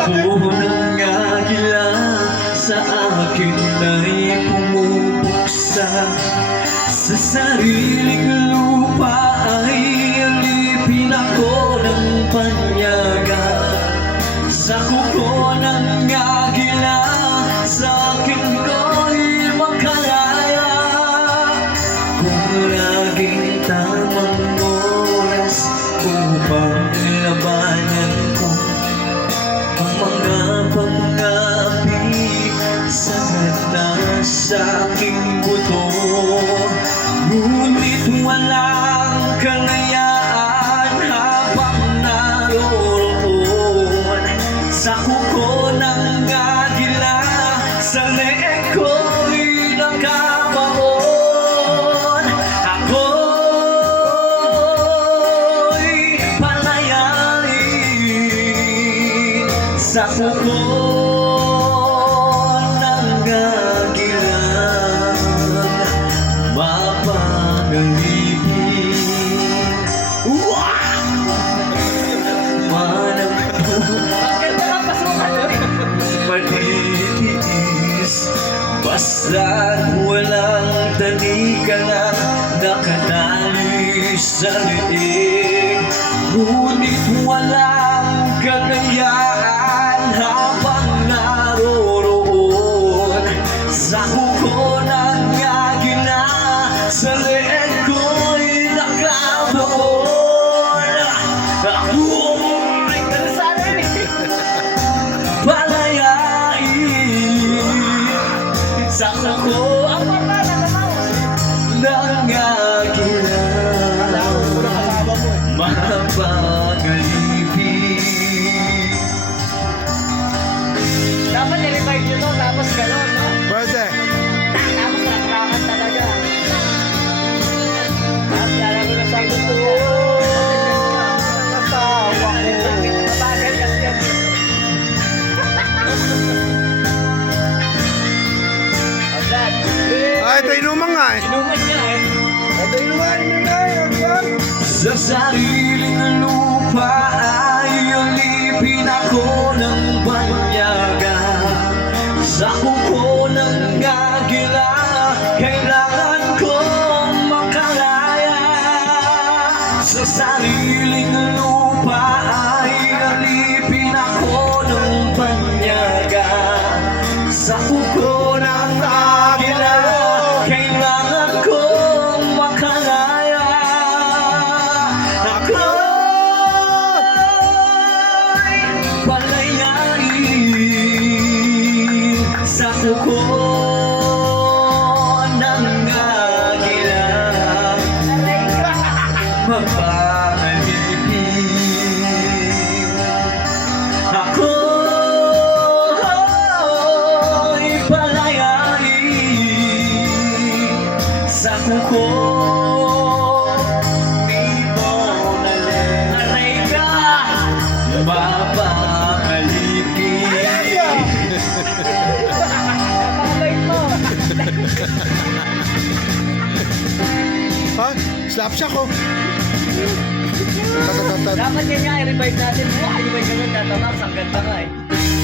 kuko ng agila sa akin ay pumupuksa. Sa sariling lupa ay alipin ako ng panyaga. Sa kuko ng agila sa akin ko'y makalaya. Kung laging tamang oras upang labanan ko ang mga pangapi sagad na sa aking buto. Ngunit walang kalayaan habang naroroon sa kuko ng agila. Sa leeg ko'y nakabaon. Ako'y palayain sa kuko ng agila. Mapangalipin manang manitiis, basta't walang tanika na nakadali sa liig. Ngunit walang kalayaan habang naroroon sa kuko ng agila. Sa leeg ko'y nakabaon. Ako'y palayain sa kuko ng agila. Mapangalipin. Dapat i-revive nyo to, tapos gano'n, no? Pwede. Tapos nakrakan talaga. Tapos lalagay na sa gusto. Natawa ko. Mabagal kasi yan. Agad. Ay, ito inuman nga eh. Inuman niya eh. Ito inuman nga eh. Sa sariling lupa ay alipin ako ng banyaga. Sa kuko ng agila kailangan kong makalaya. Sa sariling lupa ay alipin ako ng banyaga. Sa kuko ng agila kailangan kong makalaya. Ako'y palayain sa kuko ng agila. Mapangalipin. Ako'y palayain sa kuko. Di mo nalang aray ka. Mapangalipin. Napakabait mo. Ha? Slap siya ko. Dapat yan nga i-revive natin. Buhay ba yung gano'n? Tatamas, ang ganda ka eh.